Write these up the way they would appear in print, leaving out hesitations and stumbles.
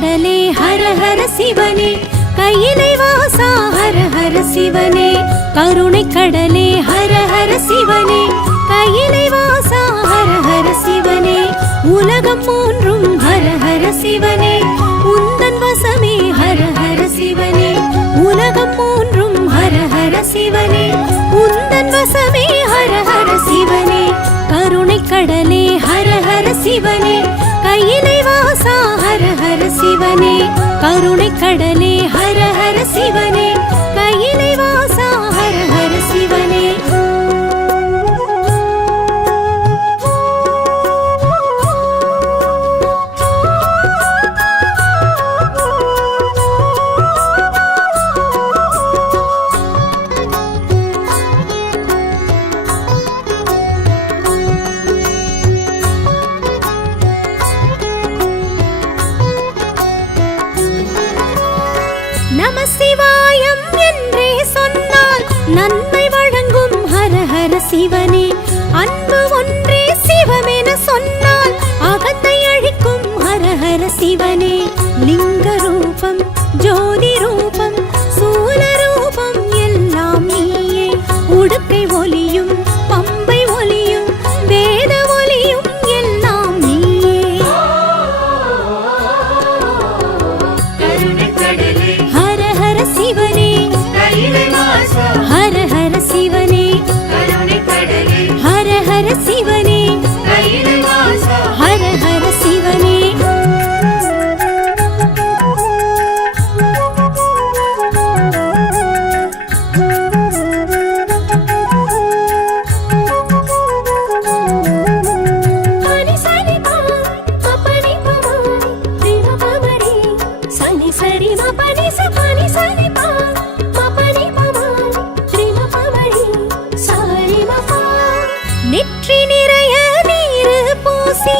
கடலே ஹர ஹர சிவனே, கையிலை வாசா ஹர ஹர சிவனே. கருணை கடலே ஹர ஹர சிவனே, கையிலை வாசா ஹர ஹர சிவனே. உலகம் மூன்றும் ஹர ஹர சிவனே, உந்தன் வசமே ஹர ஹர சிவனே. உலகம் மூன்றும் ஹர ஹர சிவனே, உந்தன் வசமே ஹர ஹர சிவனே. கருணை கடலே ஹர ஹர சிவனே, கையிலை வாசா ஹர ஹர சிவனே. கருணை கடலே ஹர ஹர சிவனே, கையிலை வாசா ஹர ஹர சிவனே. நம சிவாயம் என்றே சொன்னால் நன்மை வழங்கும் ஹர ஹர சிவனே. அன்பு ஒன்றே சிவமென சொன்னால் அகத்தை அழிக்கும் ஹர ஹர சிவனே. லிங்க ரூபம் ஜோதி ரூபம் சூல ரூபம் எல்லாம் நீயே. உடுக்கை ஒலியும் பம்பை ஒலியும் வேத ஒலியும் எல்லாம் நீயே. ஹர ஹர சிவனே, ஹர ஹர சிவனே, ஹர ஹர சிவனே, ஹர ஹர சிவனே. நெற்றி நிறைய நீரு பூசி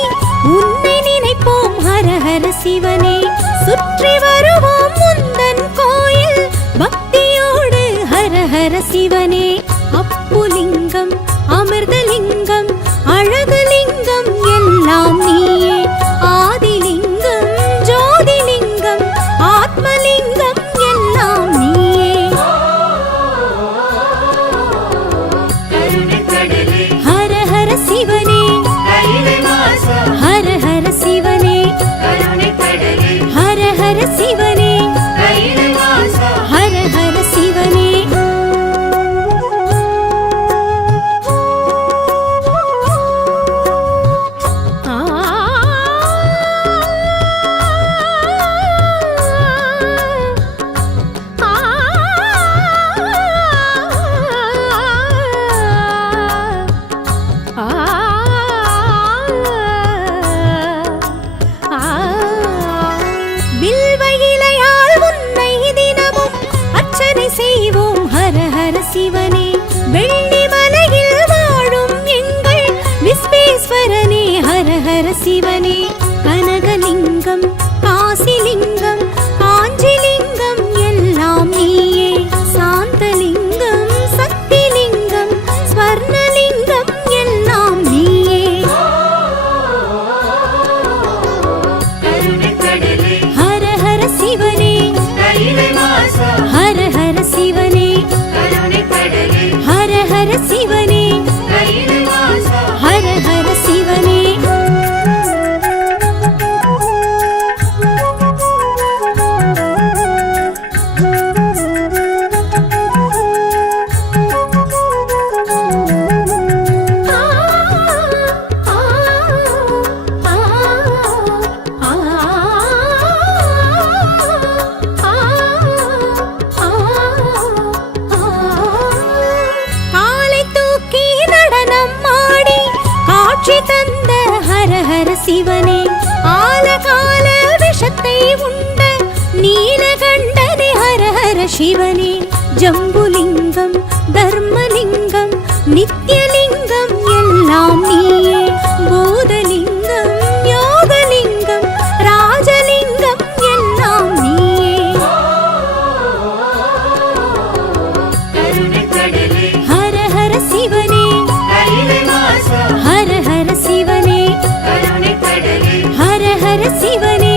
உன்னை நினைப்போம் ஹர ஹர சிவனே. சுற்றி வருவோம் முந்தன் கோயில் பக்தியோடு ஹர ஹர சிவனே. அப்புலிங்கம் அமிர்தலிங்கம் அழகுலிங்கம் எல்லாம் நீயே. ஆதிலிங்கம் ஜோதிலிங்கம் ஆத்மலிங்கம் எல்லாம் நீயே. ஹர ஹர சிவனே, ஹர ஹர சிவனே, ஹர ஹர சிவனே, ஹர ஹர சிவனே. செய்வோம் ஹர ஹர சிவனே. வெள்ளி மலையில் வாழும் எங்கள் விஸ்வேஸ்வரனே ஹர ஹர சிவனே. கனகலிங்கம் காசிலிங்கம் காஞ்சிலிங்கம் எல்லாம் நீயே. சாந்தலிங்கம் சக்திலிங்கம் ஸ்வர்ணலிங்கம் எல்லாம் நீயே. ஹர ஹர சிவனே, ஹர ஹர சிவனே, ஹர ஹர சிவனே, ஹர ஹர சிவனே. தந்த ஹர ஹர சிவனே. ஆலகால விஷத்தை உண்ட நீலகண்டனே ஹர ஹர சிவனே. ஜம்புலிங்கம் தர்மலிங்கம் நித்யலிங்கம் எல்லாம் நீயே. பூதலிங்கம் யோகலிங்கம் ராஜலிங்கம் எல்லாம் நீயே. ஹர ஹர சிவனே, ஹர ஹர சிவனே, ஹர ஹர சிவனே,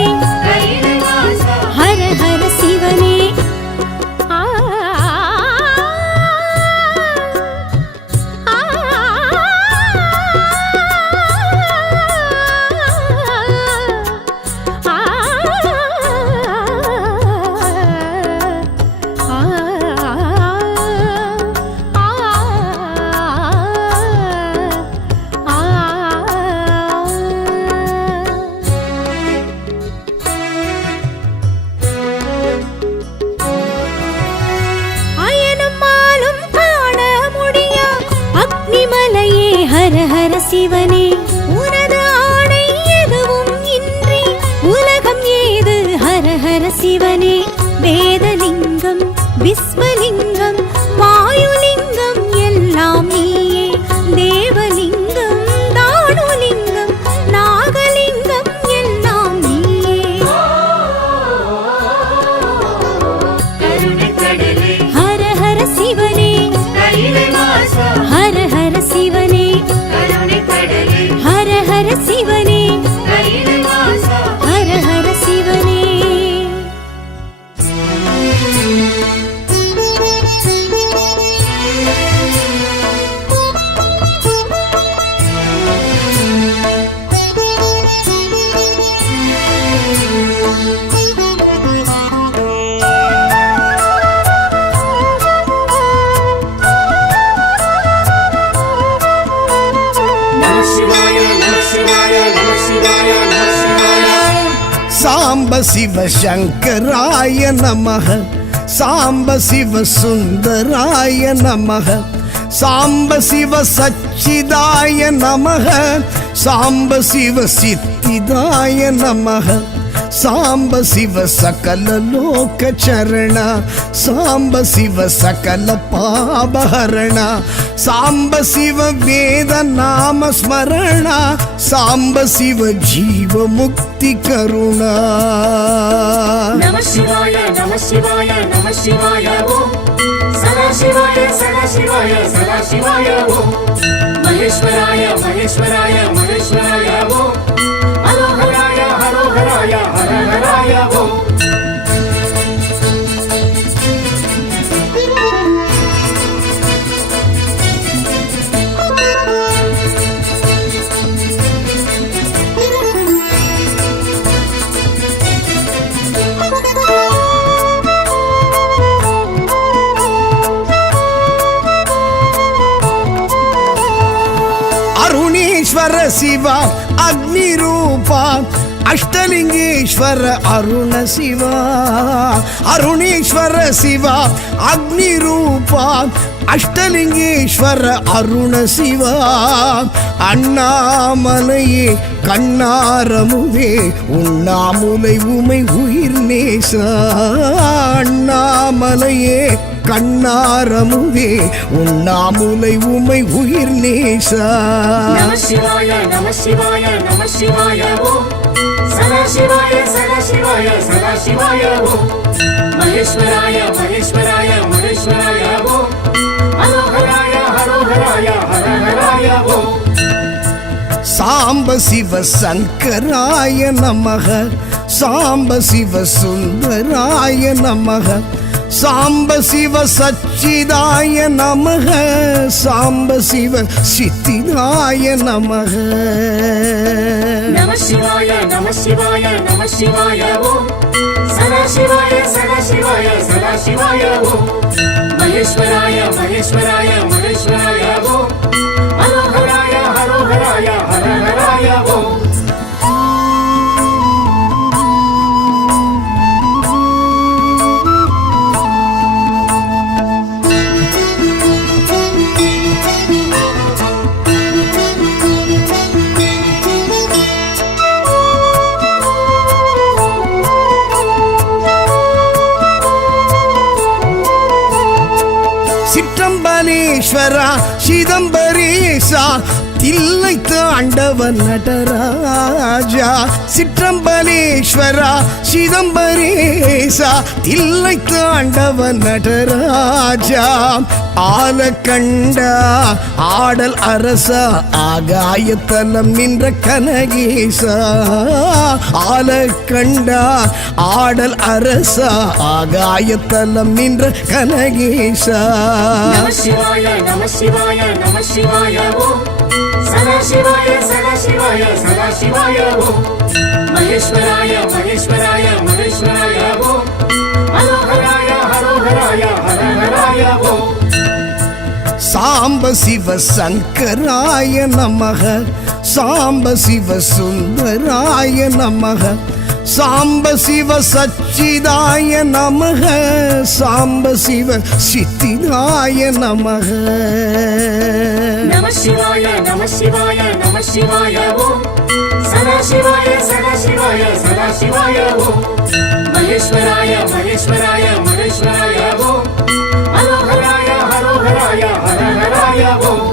ஹர ஹர சிவனே உனது ஆணை எதுவும் இன்றி உலகம் ஏது ஹர ஹர சிவனே வேதலிங்கம் விஸ்வலிங்கம் வாயுலிங்கம் எல்லாம் நீயே தேவலிங்கம் தானுலிங்கம் நாகலிங்கம் எல்லாம் நீயே ஹர ஹர சிவனே ஹர ஹர சிவனே ஹர ஹர சிவனே ஹர ஹர சிவனே சாம்ப சிவ சங்கராய நமஹ சாம்ப சிவ சுந்தராய நமஹ சாம்ப சிவ சச்சிதாய நமஹ சாம்ப சிவ சித்திதாய நமஹ சாம்ப சிவ சகல லோக சரண சாம்ப சிவ சகல பாபஹரண சாம்ப சிவ வேத நாம ஸ்மரண சாம்ப சிவ ஜீவ முக்தி கருணா நம சிவாய நம சிவாய நம சிவாய ஓம் சதா சிவாய சதா சிவாய சதா சிவாய ஓம் மகேஸ்வராய மகேஸ்வராய மகேஸ்வராய ஓம் ஹரோஹராய ஹரோஹராய ஹரஹராய ஓம் ಅರುಣೇಶ್ವರ ಶಿವ ಅಗ್ನಿ ರೂಪ ಅಷ್ಟಲಿಂಗೇಶ್ವರ ಅರುಣ ಶಿವ ಅರುಣೇಶ್ವರ ಶಿವ ಅಗ್ನಿ ರೂಪ அஷ்டலிங்கேஸ்வர அருண சிவா அண்ணாமலையே கண்ணாரமுவே உண்ணாமுலை உமை உயிர் நேசா அண்ணாமலையே கண்ணாரமுவே உண்ணாமுலை உமை உயிர் நேசா நம சிவாய நம சிவாய நம சிவாய ஓம் சதா சிவாய சதா சிவாய சதா சிவாய ஓம் மகேஸ்வராய மகேஸ்வராய மகேஸ்வராய ஓம் ஹரோஹராய ஹரோஹராய ஹரஹராய ஓம் சாம்ப சிவ சங்கராய நமஹ சாம்ப சிவ சுந்தராய நமஹ சாம்ப சிவ சச்சிதாய நமஹ சாம்ப சிவ சித்திதாய நமஹ நம சிவாய நம சிவாய நம சிவாய ஓம் சதா சிவாய சதா சிவாய சதா சிவாய ஓம் மகேஸ்வராய மகேஸ்வராய மகேஸ்வராய ஓம் ஹரோஹராய ஹரோஹராய ஹரஹராய ஓம் சிற்றம்பலேஸ்வரா சிதம்பரேசா தில்லை தாண்டவன் நடராஜா சிற்றம்பலேஸ்வரா சிதம்பரேசா தில்லை தாண்டவன் நடராஜா ஆலக்கண்டா ஆடல் அரசா ஆகாயத்தலம் நின்ற கனகேசா ஆலக்கண்டா ஆடல் அரசா ஆகாயத்தலம் நின்ற கனகேசா நம சிவாய நம சிவாய நம சிவாய ஓம் சதா சிவாய சதா சிவாய சதா சிவாய ஓம் மகேஸ்வராய மகேஸ்வராய மகேஸ்வராய ஓம் ஹரோஹராய ஹரோஹராய ஹரஹராய ஓம் சாம்ப சிவ சங்கராய நமஹ சாம்ப சிவ சுந்தராய நமஹ சாம்ப சிவ சச்சிதாய நமக சாம்ப சிவ சித்திதாய நமக நம சிவாய நம சிவாய நம சிவாய ஓம் சதா சிவாய சதா சிவாய சதா சிவாய ஓம் மகேஸ்வராய மகேஸ்வராய மகேஸ்வராய ஓம் ஹரோஹராய ஹரோஹராய ஹரஹராய ஓம்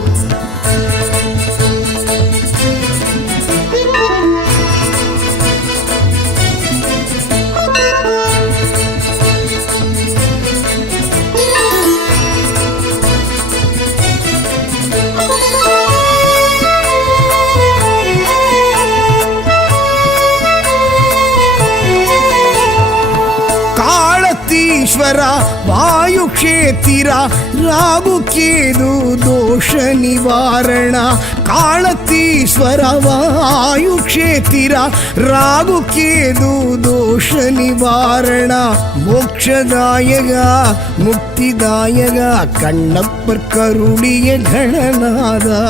ஈஸ்வரா வாயு க்ஷேத்திரா ராகு கேது தோஷ நிவாரண காலத்தீஸ்வர வாயு க்ஷேத்திரா ராகு கேது தோஷ நிவாரண மோக்ஷதாயகா முக்திதாயகா கண்ணப்பர் கருளிய கணநாதா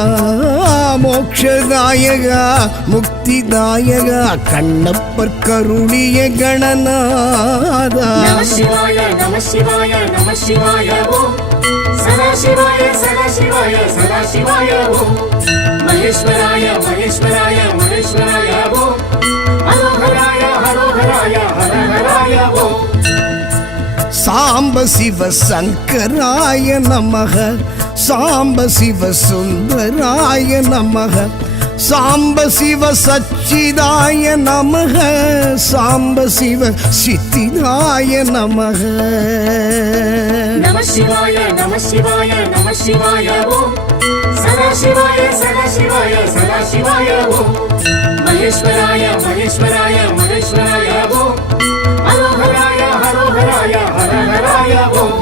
மோக்ஷதாயகா முக்திதாயகா கண்ணப்பர் கருளிய கணநாதா நம சிவாய நம சிவாய நம சிவாய ஓம் சதா சிவாய சதா சிவாய சதா சிவாய ஓம் மகேஸ்வராய மகேஸ்வராய மகேஸ்வராய ஓம் ஹரோஹராய ஹரோஹராய ஹரஹராய ஓம் சாம்ப சிவ சங்கராய நமக சாம்ப சிவ சுந்தராய நமக சாம்ப சிவ சச்சிதாய நமக சாம்ப சிவ சித்திதாய நமக நம சிவாய நம சிவாய நம சிவாய ஓம் சதா சிவாய சதா சிவாய சதா சிவாய ஓம் மகேஸ்வராய மகேஸ்வராய மகேஸ்வராய ஓம் ஹரோஹராய ஹரோஹராய ஹரஹராய ஓம்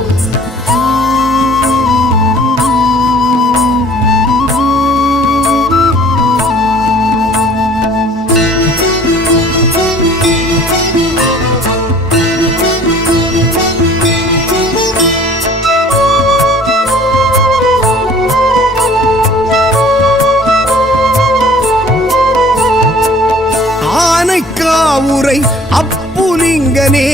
ஆனைக்காவுரை அப்புலிங்கனே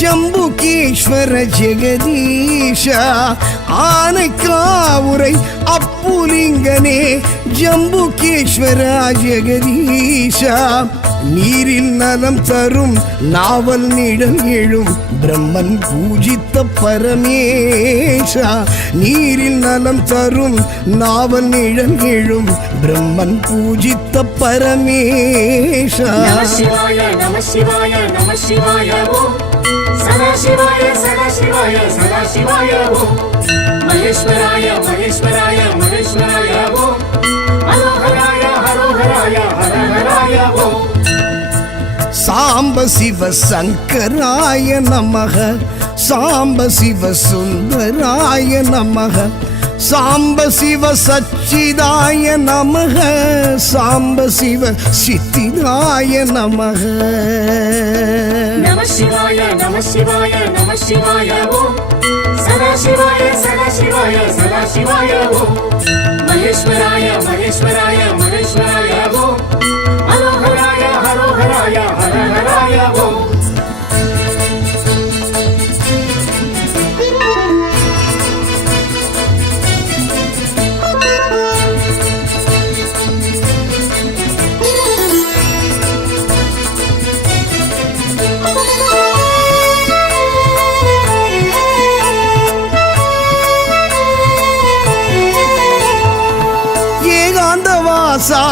ஜம்புகேஸ்வர ஜெகதீஷ ஆனைக்காவுரை அப்புலிங்கனே ஜம்புகேஸ்வர ஜெகதீஷ நீரில் நலம் தரும் நாவல் நிழல் எழும் பிரம்மன் பூஜித்த பரமேஷா நீரில் நலம் தரும் நாவல் நிழல் எழும் பிரம்மன் பூஜித்த பரமேஷா நம சிவாய நம சிவாய நம சிவாய ஓம் சதா சிவாய சதா சிவாய சதா சிவாய ஓம் மகேஸ்வராய மகேஸ்வராய மகேஸ்வராய ஓம் ஹரோஹராய ஹரோஹராய ஹரஹராய ஓம் சாம்ப சிவ சங்கராய நமக சாம்ப சிவ சுந்தராய நமக சாம்ப சிவ சச்சிதாய நமக சாம்ப சிவ சித்திதாய நமக நம சிவாய நம சிவாய நம சிவாய ஓம் சதா சிவாய சதா சிவாய சதா சிவாய ஓம் மகேஸ்வராய மகேஸ்வராய மகேஸ்வராய ஓம் ஹரோஹராய ஹரோஹராய ஹரஹராய ஓம் ஏகாந்தவாசா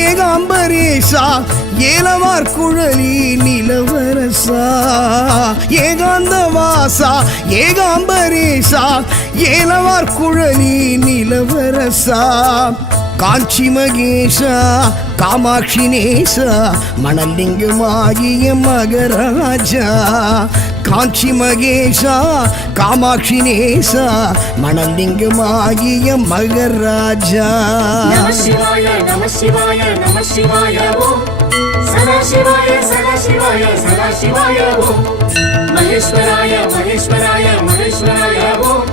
ஏகாம்பரேசா ஏலவார் குழலி நிலவரசா ஏகாந்தவாசா ஏகாம்பரேசா ஏலவார் குழலி நிலவரசா காஞ்சி மகேஷா காமாட்சி நேசா மணலிங்கமாகிய மகராஜா காஞ்சி மகேஷா காமாட்சி நேசா மணலிங்கமாகிய மகராஜா நம சிவாய நம சிவாய நம சிவாய ஓம் சதா சிவாய சதா சிவாய சதா சிவாய ஓம் மகேஸ்வராய மகேஸ்வராய மகேஸ்வராய ஓம்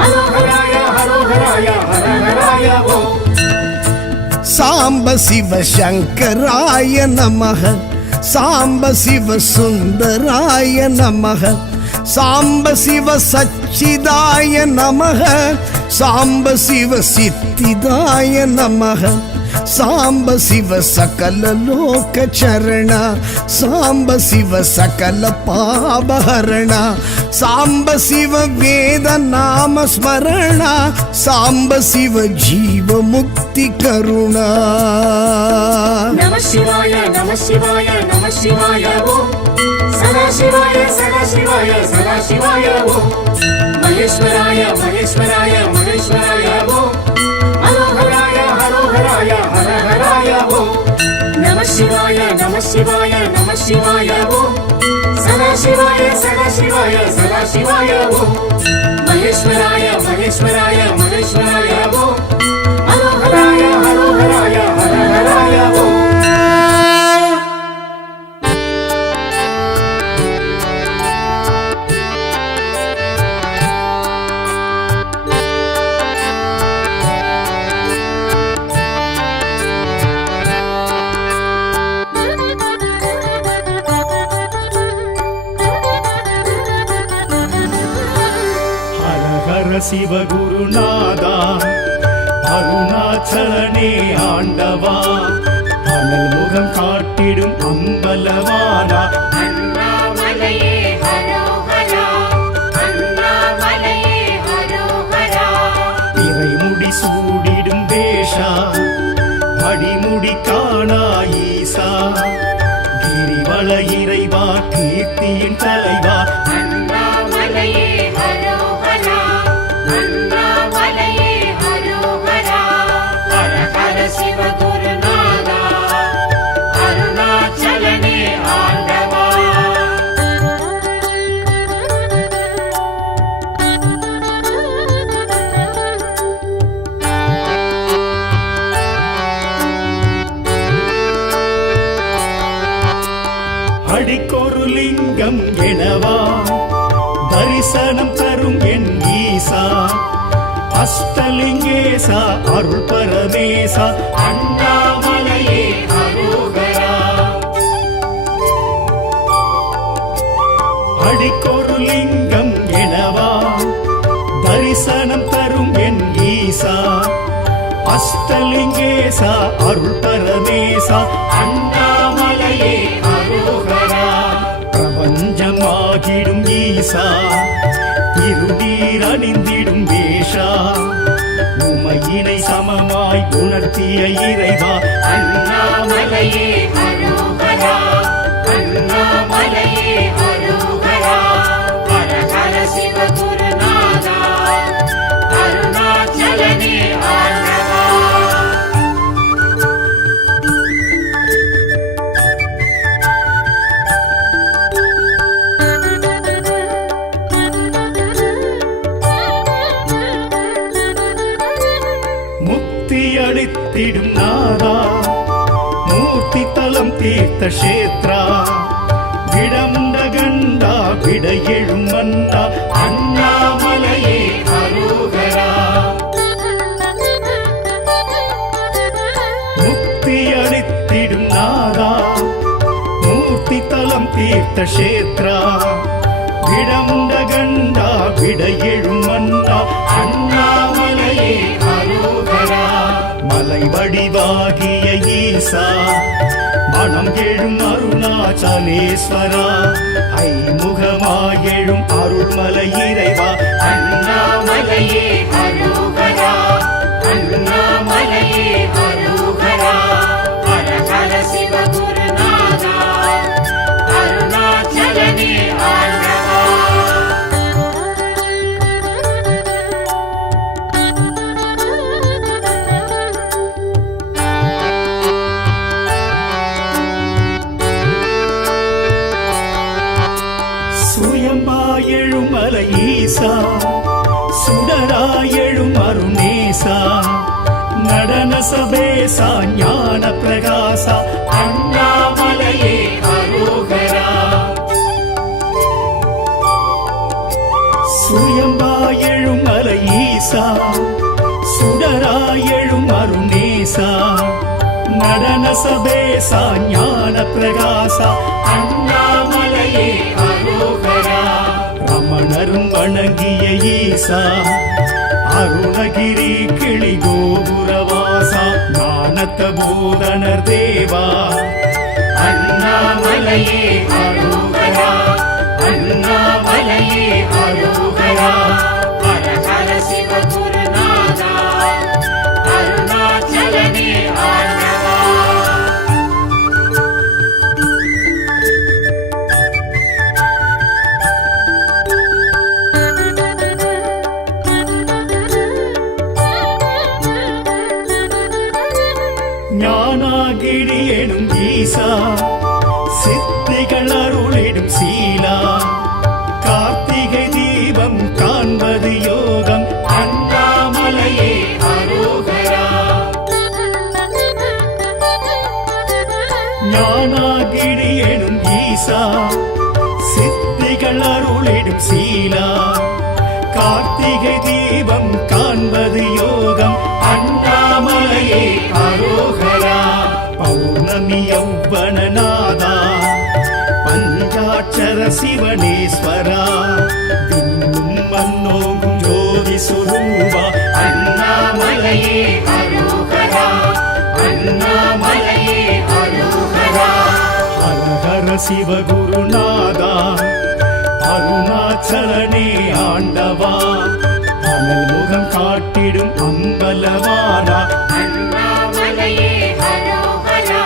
ஹரோஹராய ஹரோஹராய ஹரஹராய ஓம் சாம்ப சிவ சங்கராய நமக சாம்ப சிவ சுந்தராய நமக சாம்ப சிவ சச்சிதாய நமக சாம்ப சிவ சித்திதாய நமக சாம்ப சிவ சகல லோக சரண சாம்ப சிவ சகல பாபஹரண சாம்ப சிவ வேத நாம ஸ்மரண சாம்ப சிவ ஜீவ முக்தி கருணா நம சிவாய நம சிவாய நம சிவாய ஓம் சதா சிவாய சதா சிவாய சதா சிவாய ஓம் மகேஸ்வராய மகேஸ்வராய மகேஸ்வராய ஓம் ஹரோஹராய ஹரோஹராய ஹரஹராய ஓம் நம சிவாய நம சிவாய நம சிவாய ஓம் சதா சிவாய சதா சிவாய சதா சிவாய ஓம் மகேஸ்வராய மகேஸ்வராய மகேஸ்வராய ஓம் ஹரோஹராய ஹரோஹராய ஹரஹராய ஓம் சிவகுருநாதா அருணாச்சலனே ஆண்டவா அனல் முகம் காட்டிடும் அம்பலவானா அண்ணாமலையே ஹரோஹரா அண்ணாமலையே ஹரோஹரா இறைமுடி சூடிடும் வேஷா அடிமுடி காணா ஈசா கிரிவல இறைவா கீர்த்தியின் தலைவா அண்ணாமலையே ஹரோஹரா அண்ணாமலையே ஹரோஹரா ஹர ஹர சிவகுருநாதா அருணாச்சலனே ஆண்டவா அடிக்கொரு லிங்கம் எனவா தரிசனம் தரும் என் ஈசா அஷ்டலிங்கேசா அருள் பரமேசா அண்ணாமலையே ஹரோஹரா அடிக்கொரு லிங்கம் எனவா தரிசனம் தரும் என் ஈசா அஷ்டலிங்கேசா அருள் பரமேசா அண்ணாமலையே ஹரோஹரா பிரபஞ்சமாகிடும் ஈசா திருநீர் அணிந்திடும் வேஷா உமையினை சமமாய் உணர்த்திய இறைவா அண்ணாமலையே ஹரோஹரா அண்ணாமலையே ஹரோஹரா ஹர ஹர சிவகுருநாதா அருணாச்சலனே ஆண்டவா முக்தி அளித்திடும் நாதா மூர்த்தி தலம் தீர்த்த கஷேத்ரா விடமுண்ட கண்டா விட எழும் மன்னா அண்ணாமலையே ஹரோஹரா முக்தி அளித்திடும் நாதா மூர்த்தி தலம் தீர்த்த கஷேத்ரா விடமுண்ட கண்டா விட எழும் மன்னா அண்ணாமலையே ஹரோஹரா மலை வடிவாகிய ஈசா மனம் எழும் அருணாச்சலேஸ்வரா ஐமுகமாயெழும் அருள்மலை இறைவா அண்ணாமலையே ஹரோஹரா அண்ணாமலையே ஹரோஹரா ஹர ஹர சிவகுருநாதா அருணாச்சலனே ஆண்டவா சுயமாயெழும் மலை ஈசா சுடராயெழும் அருணேசா நடன சபேசா ஞான பிரகாசா அண்ணாமலையே ஹரோஹரா சுயம்பாயெழும் மலை ஈசா சுடராயெழும் அருணேசா நடன சபேசா ஞான பிரகாசா அண்ணாமலையே அரோகரா ரமணரும் வணங்கிய ஈசா அருணகிரி கிளி கோபுரவாசா ஞானத்த போதனர் தேவா அண்ணாமலையே அரோகரா அண்ணாமலையே அரோகரா ஹர ஹர சிவ குருநாதா அருணாச்சலனே ஆண்டவா ஞானாகிரி எனும் ஈசா சித்திகள் அருளிடும் சீலா கார்த்திகை தீபம் காண்பது யோகம் அண்ணாமலையே அரோகரா ஞானாகிரி எனும் ஈசா சித்திகள் அருளிடும் சீலா கார்த்திகை தீபம் காண்பது யோகம் அண்ணாமலையே அரோகரா பௌர்ணமி யௌவனநாதா பஞ்சாட்சர சிவனேஸ்வரா விண்ணும் மன்னோங்கும் ஜோதி சுரூபா அண்ணாமலையே அரோகரா அண்ணாமலையே அரோகரா ஹர ஹர சிவகுருநாதா அருணாச்சலனே ஆண்டவா அனல் முகம் காட்டிடும் அம்பலவானா அண்ணாமலையே அரோகரா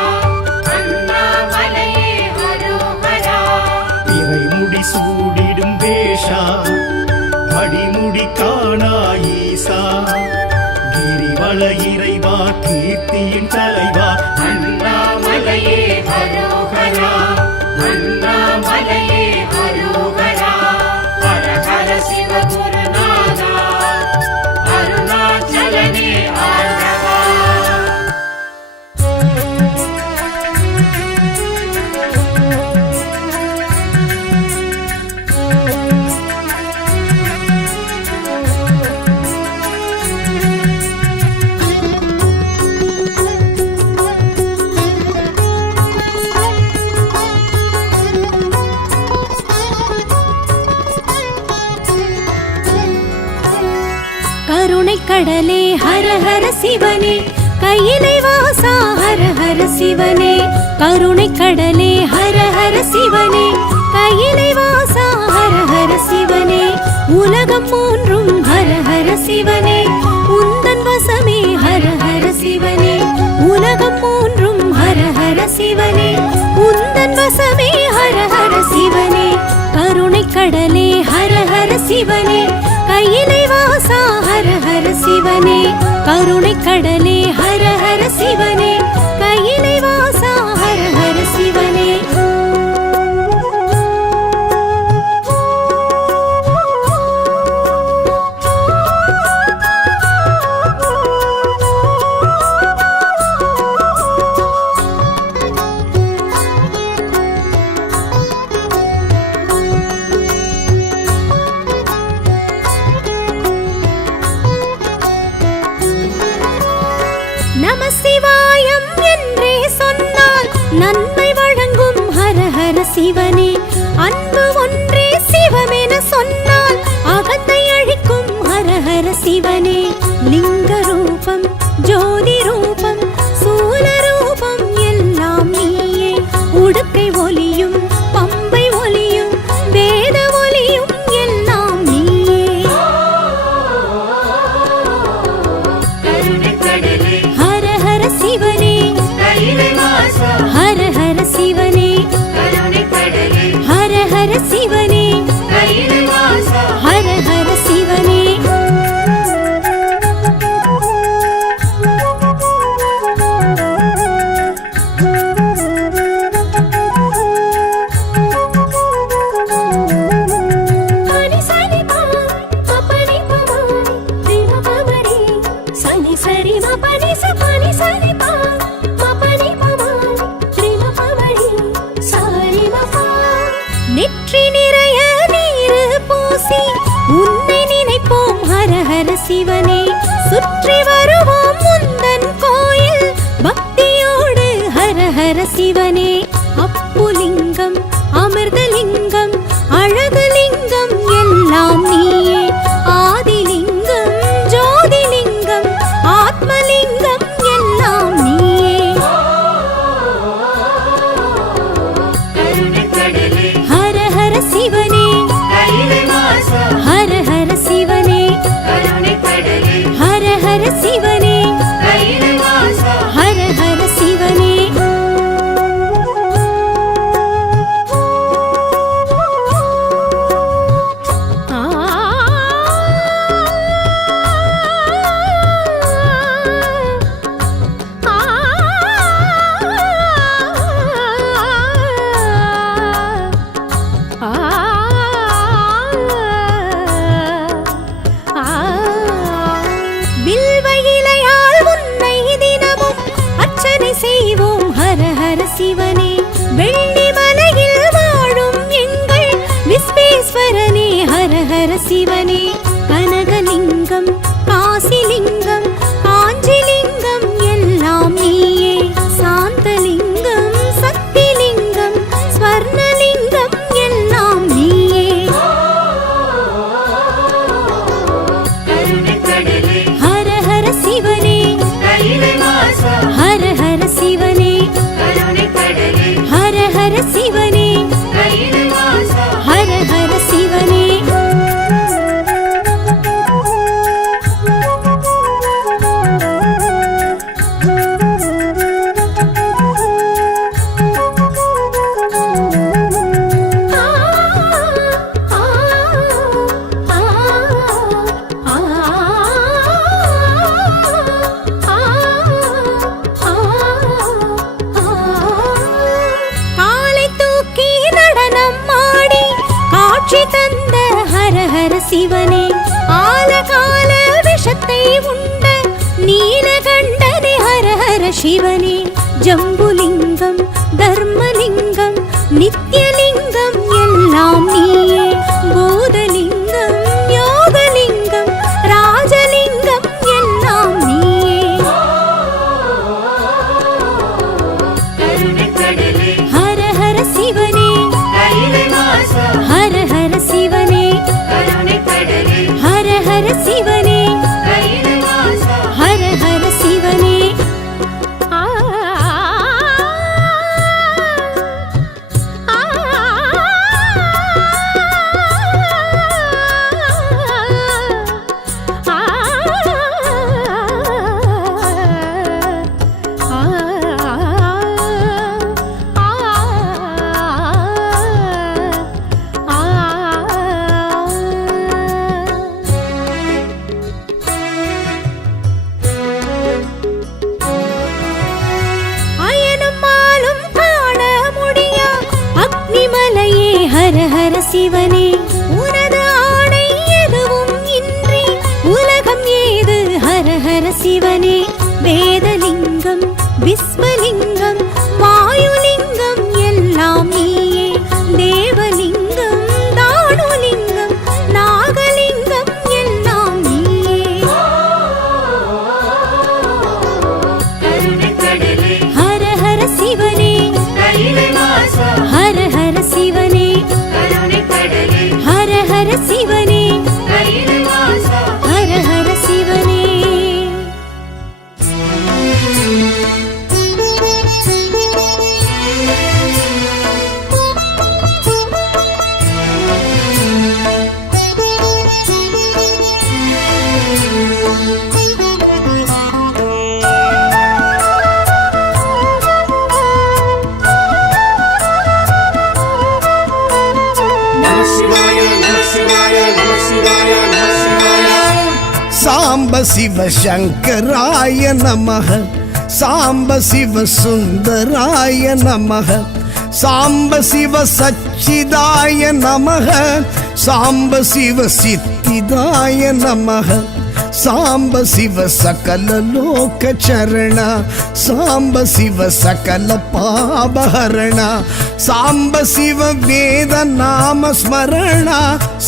அண்ணாமலையே அரோகரா இறைமுடி சூடிடும் வேஷா அடிமுடி காணா ஈசா கிரிவல இறைவா கீர்த்தியின் தலைவா அண்ணாமலையே அரோகரா அண்ணாமலையே அரோகரா ஹர ஹர சிவ குருநாதா அருணாச்சலனே ஆண்டவா கருணை கடலே ஹர ஹர சிவனே கையிலை வாசா ஹர ஹர சிவனே கருணை கடலே ஹர ஹர சிவனே கையிலை வாசா ஹர ஹர சிவனே உலகம் மூன்றும் ஹர ஹர சிவனே உந்தன் வசமே ஹர ஹர சிவனே உலகம் மூன்றும் ஹர ஹர சிவனே உந்தன் வசமே ஹர ஹர சிவனே கருணை கடலே ஹர ஹர சிவனே கையிலை வாசா ஹர ஹர சிவனே கருணை கடலே ஹர ஹர சிவனே கையிலை வாசா ஹர ஹர சிவனே நம சிவாயம் என்றே சொன்னால் நன்மை வழங்கும் ஹர ஹர சிவனே அன்பு ஒன்றே சிவமென சொன்னால் அகத்தை அழிக்கும் ஹர ஹர சிவனே லிங்க ரூபம் ஜோதி ரூபம் சூல ரூபம் எல்லாம் நீயே உடுக்கை ஒலியும் பம்பை ஒலியும் வேத ஒலியும் எல்லாம் நீயே கருணை கடலே ஹர ஹர சிவனே கையிலை வாசா ஹர ஹர சிவனே கருணை கடலே ஹர ஹர சிவனே கையிலை வாசா ஹர ஹர சிவனே பனி சரி பா பபனி பமா தேவ பமரி சனி சரி ம பனி ச பனி சரி பா பபனி பமா தேவ பமரி சரி ம பா நெற்றி நிறைய நீர் பூசி உன்னை நினைப்போம் ஹர ஹர சிவனே சுற்றி வருவோம் முந்தன் கோயில் பக்தியோடு ஹர சிவனே கனகலிங்கம் காசிலிங்கம் காஞ்சிலிங்கம் எல்லாம் நீயே சாந்தலிங்கம் சக்திலிங்கம் ஸ்வர்ணலிங்கம் எல்லாம் நீயே கருணை கடலே ஹர ஹர சிவனே கையிலை வாசா ஹர ஹர சிவனே கருணை கடலே ஹர ஹர சிவனே கையிலை வாசா ஹர ஹர சிவனே காலை தூக்கி நடனம் ஆடி காட்சி தந்த ஹர ஹர சிவனே ஆலகால விஷத்தை உண்ட நீலகண்டனே ஹர ஹர சிவனே ஜம்புலிங்கம் தர்மலிங்கம் நித்யலிங்கம் எல்லாம் நீயே பூதலிங்கம் யோகலிங்கம் ராஜலிங்கம் எல்லாம் நீயே கருணை கடலே ஹர ஹர சிவனே கையிலை வாசா ஹர ஹர சிவனே கருணை கடலே ஹர ஹர சிவனே கையிலை வாசா ஹர ஹர சிவனே ஆ ஆ அயனும் மாலும் காண முடியா அக்னிமலையே ஹர ஹர சிவனே உனது ஆணை எதுவும் இன்றி உலகம் ஏது ஹர ஹர சிவனே வேதலிங்கம் விஸ்வலிங்கம் வாயுலிங்கம் எல்லாம் நீயே தேவலிங்கம் தானுலிங்கம் நாகலிங்கம் எல்லாம் நீயே கருணை கடலே ஹர ஹர சிவனே கையிலை வாசா ஹர ஹர சிவனே கருணை கடலே ஹர ஹர சிவனே கையிலை வாசா ஹர ஹர சிவனே நம சிவாய நம சிவாய நம சிவாய நம சிவாய சாம்ப சிவ சங்கராய நமः சாம்ப சிவ சுந்தராய நமः சாம்ப சிவ சச்சிதாய நமः சாம்ப சிவ சித்திதாய நமः சாம்ப சிவ சகல லோக சரண சாம்ப சிவ சகல பாபஹரண சாம்ப சிவ வேத நாம ஸ்மரண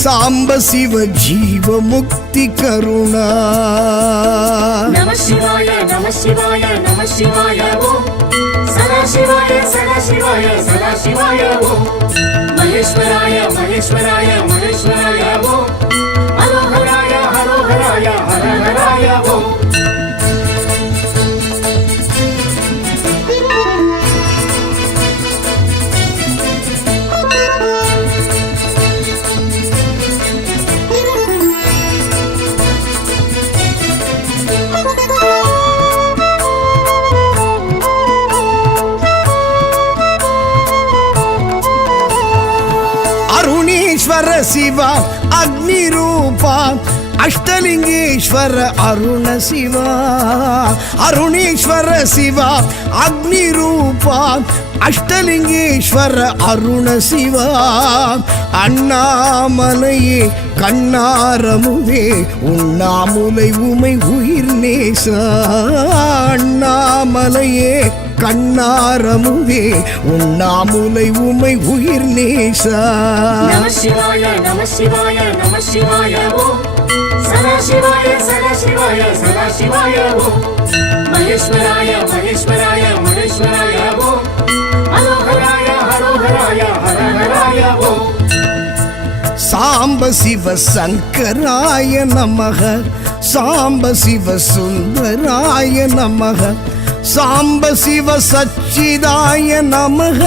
சாம்ப சிவ ஜீவ முக்தி கருணா நம சிவாய நம சிவாய நம சிவாய ஓம் சதா சிவாய சதா சிவாய சதா சிவாய ஓம் மகேஸ்வராய மகேஸ்வராய மகேஸ்வராய ஓம் ஹரோஹராய ஹரோஹராய ஹரஹராய ஓம் ಅರುಣೇಶ್ವರ ಶಿವ ಅಗ್ನಿರೂಪ ಅಷ್ಟಲಿಂಗೇಶ್ವರ ಅರುಣ ಶಿವ ಅರುಣೇಶ್ವರ ಶಿವ ಅಗ್ನಿರೂಪ ಅಷ್ಟಲಿಂಗೇಶ್ವರ ಅರುಣ ಶಿವ அண்ணாமலையே கண்ணாரமுதே உண்ணாமுலை உமை உயிர் நேச அண்ணாமலையே கண்ணாரமுதே உண்ணாமுலை உமை உயிர் நேசா நம சிவாய நம சிவாய நம சிவாய ஓம் சதாசிவாய சதாசிவாய சதாசிவாய ஓம் மகேஸ்வராய மகேஸ்வராய மகேஸ்வராய ஓம் ஹரோஹராய ஹரோஹராய ஹரஹராய ஓம் சாம்ப சிவ சங்கராய நமக சாம்ப சிவ சுந்தராய நமக சாம்ப சிவ சச்சிதாய நமக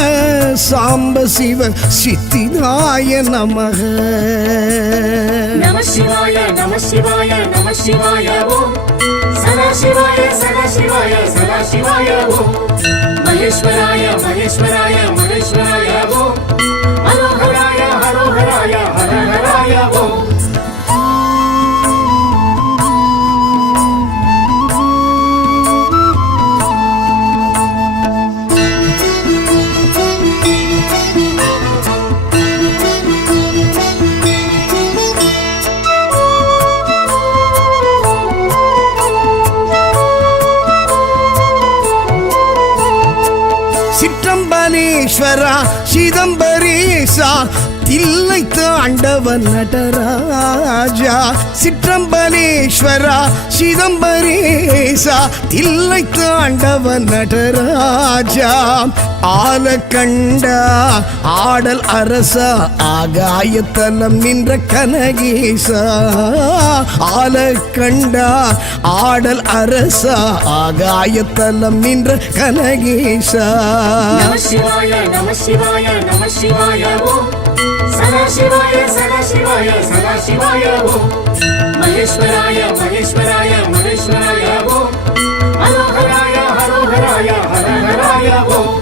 சாம்ப சிவ சித்திதாய நமக நம சிவாய நம சிவாய நம சிவாய ஓம் சதாசிவாய சதாசிவாய சதாசிவாய ஓம் மகேஸ்வராய மகேஸ்வராய மகேஸ்வராய ஓம் ஹரோஹராய ஹரோஹராய ஹரஹராய ஓம் சிற்றம்பலேஸ்வரா சிதம்பரேசா தில்லை தாண்டவன் நடராஜா சிற்றம்பலேஸ்வரா சிதம்பரேசா தில்லை தாண்டவன் நடராஜா ஆலக்கண்டா ஆடல் அரசா ஆகாயத்தலம் நின்ற கனகேசா ஆலக்கண்டா ஆடல் அரசா ஆகாயத்தலம் நின்ற கனகேசா நம சிவாய நம சிவாய நம சிவாய ஓம் சதாசிவாய சதாசிவாய சதாசிவாய ஓம் மகேஸ்வராய மகேஸ்வராய மகேஸ்வராய ஓம் ஹரோஹராய ஹரோஹராய ஹரஹராய ஓம்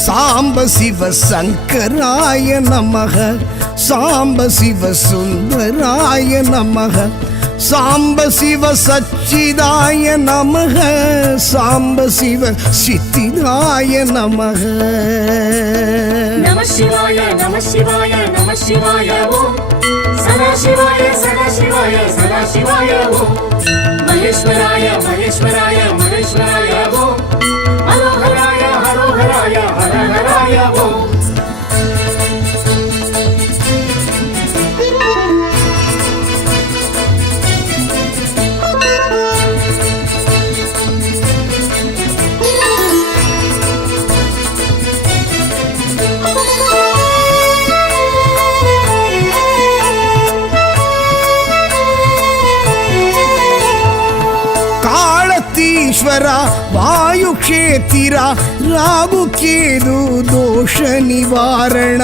சாம்ப சிவ சங்கராய நமக சாம்ப சிவ சுந்தராய நமக சாம்ப சிவ சச்சிதாய நமக சாம்ப சிவ சித்திதாய நமக நம சிவாய நம சிவாய நம சிவாய ஓம் சதாசிவாய சதாசிவாய சதாசிவாய ஓம் மகேஸ்வராய மகேஸ்வராய மகேஸ்வராய ஓம் ஹரோஹராய ஹரோஹராய ஹரஹராய ஓம் ஈஸ்வர ವಾಯು ಕ್ಷೇತ್ರ ರಾಗು ಕೇದು ದೋಷ ನಿವಾರಣ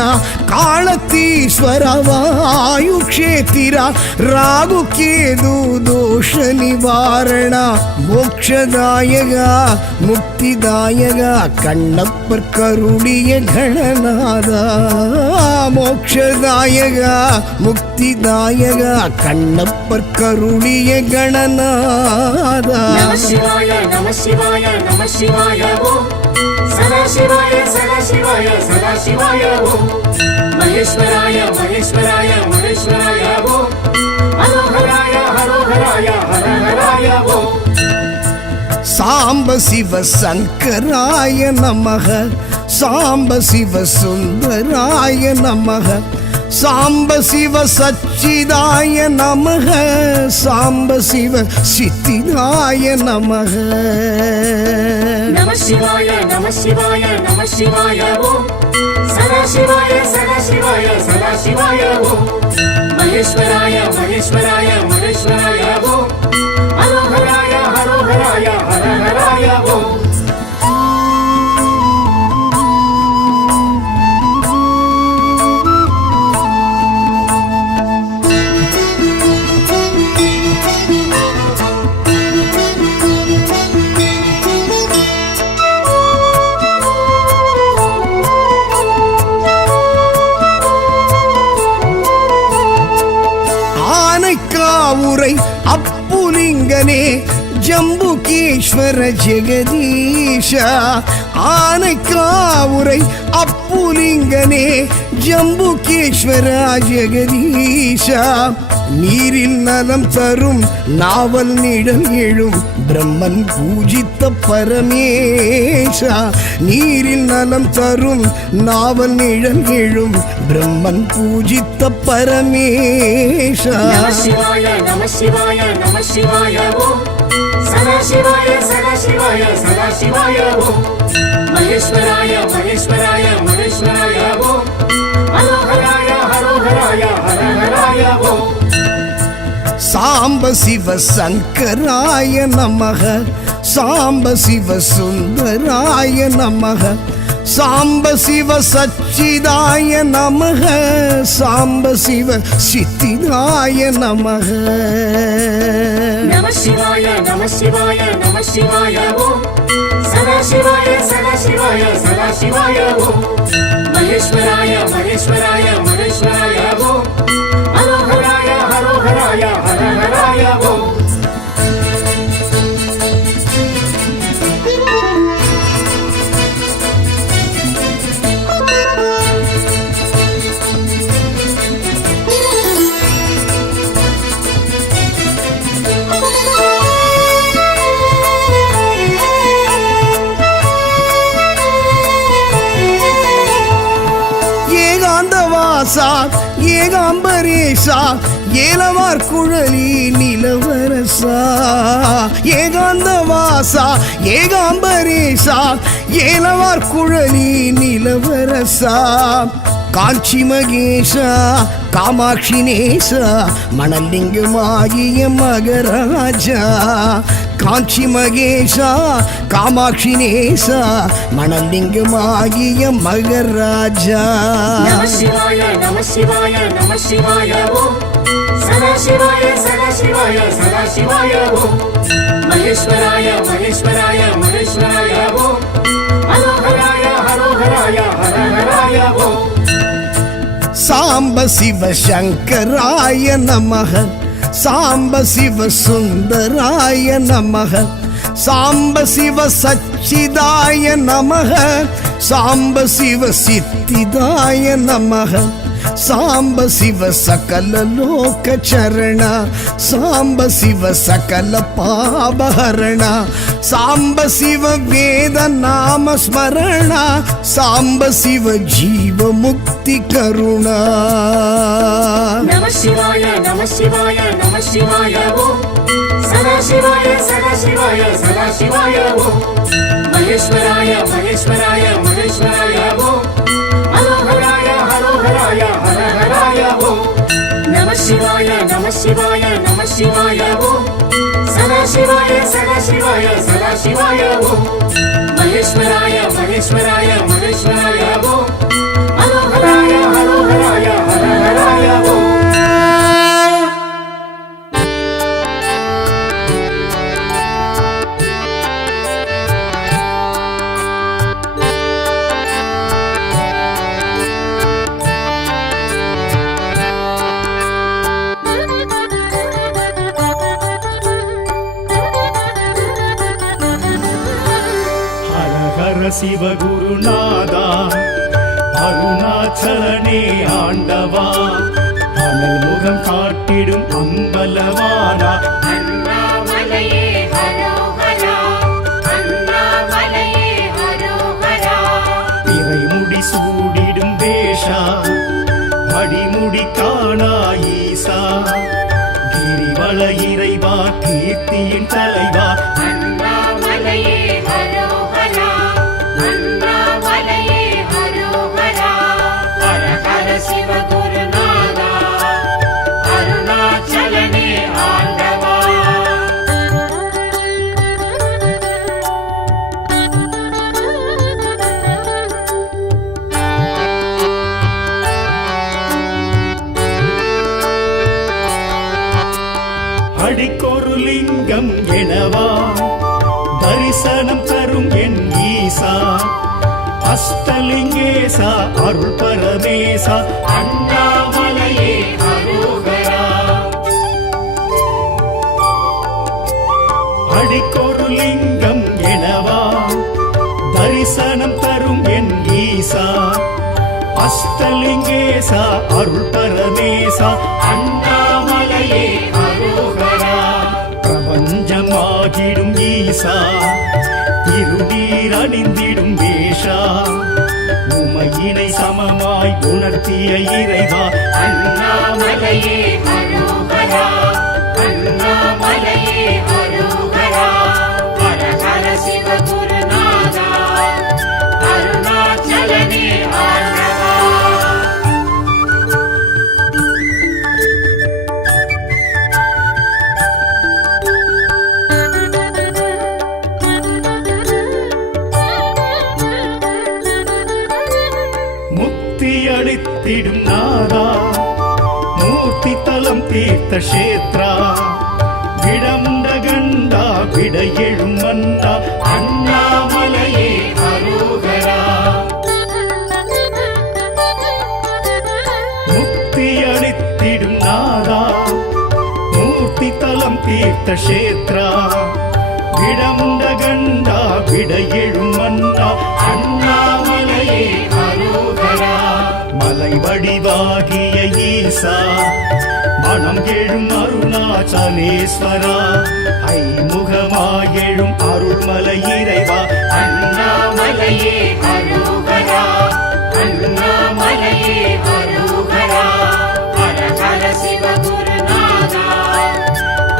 ಕಾಳತೀಶ್ವರ ವಾಯು ಕ್ಷೇತ್ರ ರಾಗು ಕೇದು ದೋಷ ನಿವಾರಣ ಮೋಕ್ಷದಾಯಕ ಮುಕ್ತಿದಾಯಕ ಕಣ್ಣಪ್ಪರ್ ಕರುಳಿಯ ಗಣನಾದ ಮೋಕ್ಷದಾಯಕ ಮುಕ್ತಿದಾಯಕ ಕಣ್ಣಪ್ಪರ್ ಕರುಳಿಯ ಗಣನಾದ நம சிவாய நம சிவாய நம சிவாய ஓம் சதாசிவாய சதாசிவாய சதாசிவாய ஓம் மகேஸ்வராய மகேஸ்வராய மகேஸ்வராய ஓம் ஹரோஹராய ஹரோஹராய ஹரஹராய ஓம் சாம்ப சிவ சங்கராய நமக சாம்ப சிவ சுந்தராய நமக சாம்ப சிவ சச்சிதாய நமக சாம்ப சிவ சித்திதாய நமக நம சிவாய நம சிவாய நம சிவாய ஓம் சதாசிவாய சதாசிவாய சதாசிவாய ஓம் மகேஸ்வராய மகேஸ்வராய மகேஸ்வராய ஓம் ஹரோஹராய ஹரோஹராய ஹரஹராய ஓம் ஆனைக்காவுரை அப்புலிங்கனே ஜம்புகேஸ்வர ஜெகதீஷா ஆனைக்காவுரை அப்புலிங்கனே ஜம்புகேஸ்வர ஜெகதீஷா நீரில் நலம் தரும் நாவல் நிழல் எழும் பிரம்மன் பூஜித்த பரமேஷா நீரில் நலம் தரும் நாவல் நிழல் எழும் பிரம்மன் பூஜித்த பரமேஷா நம சிவாய நம சிவாய நம சிவாய ஓம் சதா சிவாய சதா சிவாய சதா சிவாய ஓம் மகேஸ்வராய மகேஸ்வராய மகேஸ்வராய ஓம் ஹரோஹராய ஹரோஹராய ஹரஹராய ஓம் சாம்ப சிவ சங்கராய நமக சாம்ப சிவ சுந்தராய நமக சாம்ப சிவ சச்சிதாய நமக சாம்ப சிவ சித்திதாய நமக நம சிவாய நம சிவாய நம சிவாய ஓம் சதா சிவாய சதா சிவாய சதா சிவாய ஓம் மகேஸ்வராய மகேஸ்வராய மகேஸ்வராய ஓம் ஹரோஹராய ஹரோஹராய ஹரஹராய ஓம் ஏகாந்தவாசா ஏகாம்பரேசா ஏலவார் குழலி நிலவரசா ஏகாந்தவாசா ஏகாம்பரேசா ஏலவார் குழலி நிலவரசா காஞ்சி மகேஷா காமாட்சி நேசா மணலிங்கமாகிய மகராஜா காஞ்சி மகேஷா காமாட்சி நேசா மணலிங்கமாகிய மகராஜா நம சிவாய நம சிவாய நம சிவாய ஓம் சதா சிவாய சதா சிவாய சதா சிவாய ஓம் மகேஸ்வராய மகேஸ்வராய மகேஸ்வராய ஓம் ஹரோஹராய ஹரோஹராய ஹரஹராய ஓம் சாம்ப சிவ சங்கராய நமக சாம்ப சிவ சுந்தராய நமக சாம்ப சிவ சச்சிதாய நமக சாம்ப சிவ சித்திதாய நமக சாம்ப சிவ சகல லோக சரண சாம்ப சிவ சகல பாபஹரண சாம்ப சிவ வேத நாம ஸ்மரண சாம்ப சிவ ஜீவ முக்தி கருணா நம சிவாய நம சிவாய நம சிவாய ஓம் சதா சிவாய சதா சிவாய சதா சிவாய ஓம் மகேஸ்வராய மகேஸ்வராய மகேஸ்வராய ஓம் ஹரோஹராய ஹரோஹராய ஹரஹராய ஓம் நம சிவாய நம சிவாய நம சிவாய ஓம் சதா சிவாய சதா சிவாய சதா சிவாய ஓம் மகேஸ்வராய மகேஸ்வராய மகேஸ்வராய ஓம் ஹரோஹராய ஹரோஹராய ஹரஹராய ஓம் சிவகுருநாதா அருணாச்சலனே ஆண்டவா அனல் முகம் காட்டிடும் அம்பலவானா அண்ணாமலையே ஹரோஹரா அண்ணாமலையே ஹரோஹரா இறைமுடி சூடிடும் தேஷா அடிமுடி காணா ஈசா கிரிவல இறைவா கீர்த்தியின் தலைவா அண்ணாமலையே ஹரோஹரா அண்ணாமலையே ஹரோஹரா ஹர ஹர சிவகுருநாதா அருணாச்சலனே ஆண்டவா அடிக்கொரு லிங்கம் எனவா தரிசனம் தரும் என் ஈசா அஷ்டலிங்கேசா அருள் பரமேசா அண்ணாமலையே ஹரோஹரா அடிக்கொரு லிங்கம் எனவா தரிசனம் தரும் என் ஈசா அஷ்டலிங்கேசா அருள் பரமேசா அண்ணாமலையே அரோகரா பிரபஞ்சமாகிடும் ஈசா திருநீர் அணிந்திடும் வேஷா உமையினை சமமாய் உணர்த்திய இறைவா அண்ணாமலையே அரோகரா அண்ணாமலையே அரோகரா ஹர ஹர சிவ குருநாதா அருணாச்சலனே ஆண்டவா முக்தி அளித்திடும் நாதா மூர்த்தி தலம் தீர்த்த கஷேத்ரா விடமுண்ட கண்டா விட எழும் மன்னா அண்ணாமலையே அரோகரா முக்தி அளித்திடும் நாதா மூர்த்தி தலம் தீர்த்த கஷேத்ரா விடமுண்ட கண்டா விட எழும் மன்னா அண்ணாமலையே அரோகரா மலை வடிவாகிய ஈசா மனம் எழும் அருணாச்சலேஸ்வரா ஐமுகமாயெழும் அருள்மலை இறைவா அண்ணாமலையே அரோகரா அண்ணாமலையே அரோகரா ஹர ஹர சிவ குருநாதா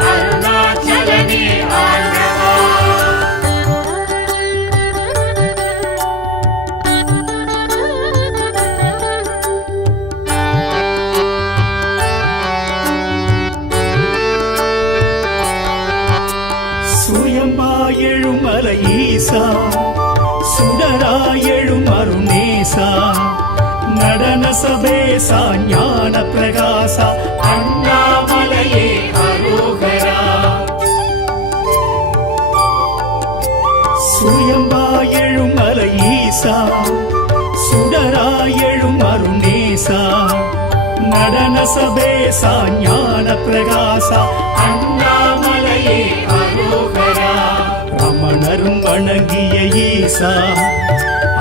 அருணாச்சலனே ஆண்டவா சுயம்பாயெழும் மலை ஈசா சுடராயெழும் அருணேசா நடன சபேசா ஞான பிரகாசா அண்ணாமலையே அரோகரா சுயம்பாயெழும் மலை ஈசா சுடராயெழும் அருணேசா நடன சபேசா ஞான பிரகாசா அண்ணாமலையே அரோகரா ரமணரும் வணங்கிய ஈசா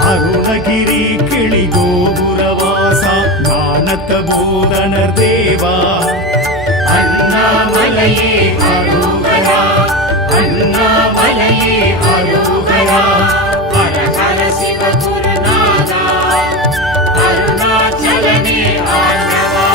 அருணகிரி கிளி கோபுரவாசா ஞானத்த பூரணர் தேவா அண்ணாமலையே அரோகரா அண்ணாமலையே அரோகரா ஹர ஹர சிவ குருநாதா அருணாச்சலனே ஆண்டவா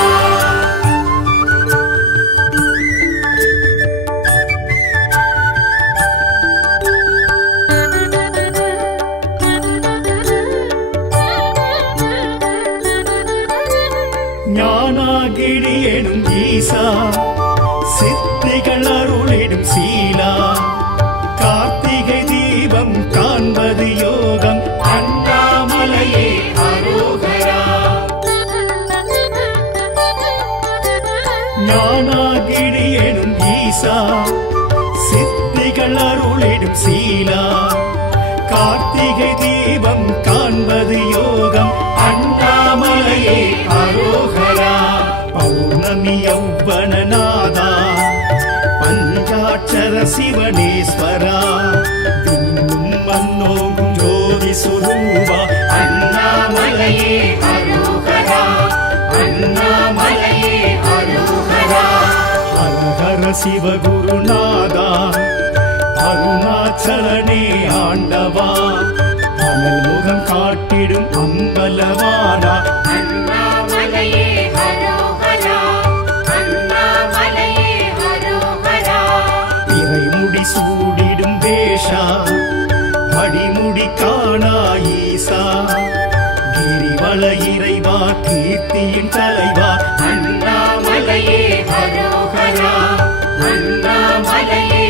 ஞானாகிரி எனும் ஈசா சித்திகள் அருளிடும் சீலா கார்த்திகை தீபம் காண்பது யோகம் அண்ணாமலையே அரோகரா ஞானாகிரி எனும் ஈசா சித்திகள் அருளிடும் சீலா கார்த்திகை தீபம் காண்பது யோகம் அண்ணாமலையே அரோகரா பௌர்ணமி யௌவனநாதா பஞ்சாட்சர சிவனேஸ்வரா விண்ணும் மன்னோகும் ஜோதி சுரூபா அண்ணாமலையே அரோகரா அண்ணாமலையே அரோகரா ஹர ஹர சிவகுருநாதா அருணாச்சலனே ஆண்டவா அனல் முகம் காட்டிடும் அம்பலவானா அண்ணாமலையே அரோகரா அண்ணாமலையே அரோகரா இறைமுடி சூடிடும் வேஷா அடிமுடி காணா ஈசா கிரிவல இறைவா கீர்த்தியின் தலைவா அண்ணாமலையே அரோகரா அண்ணாமலையே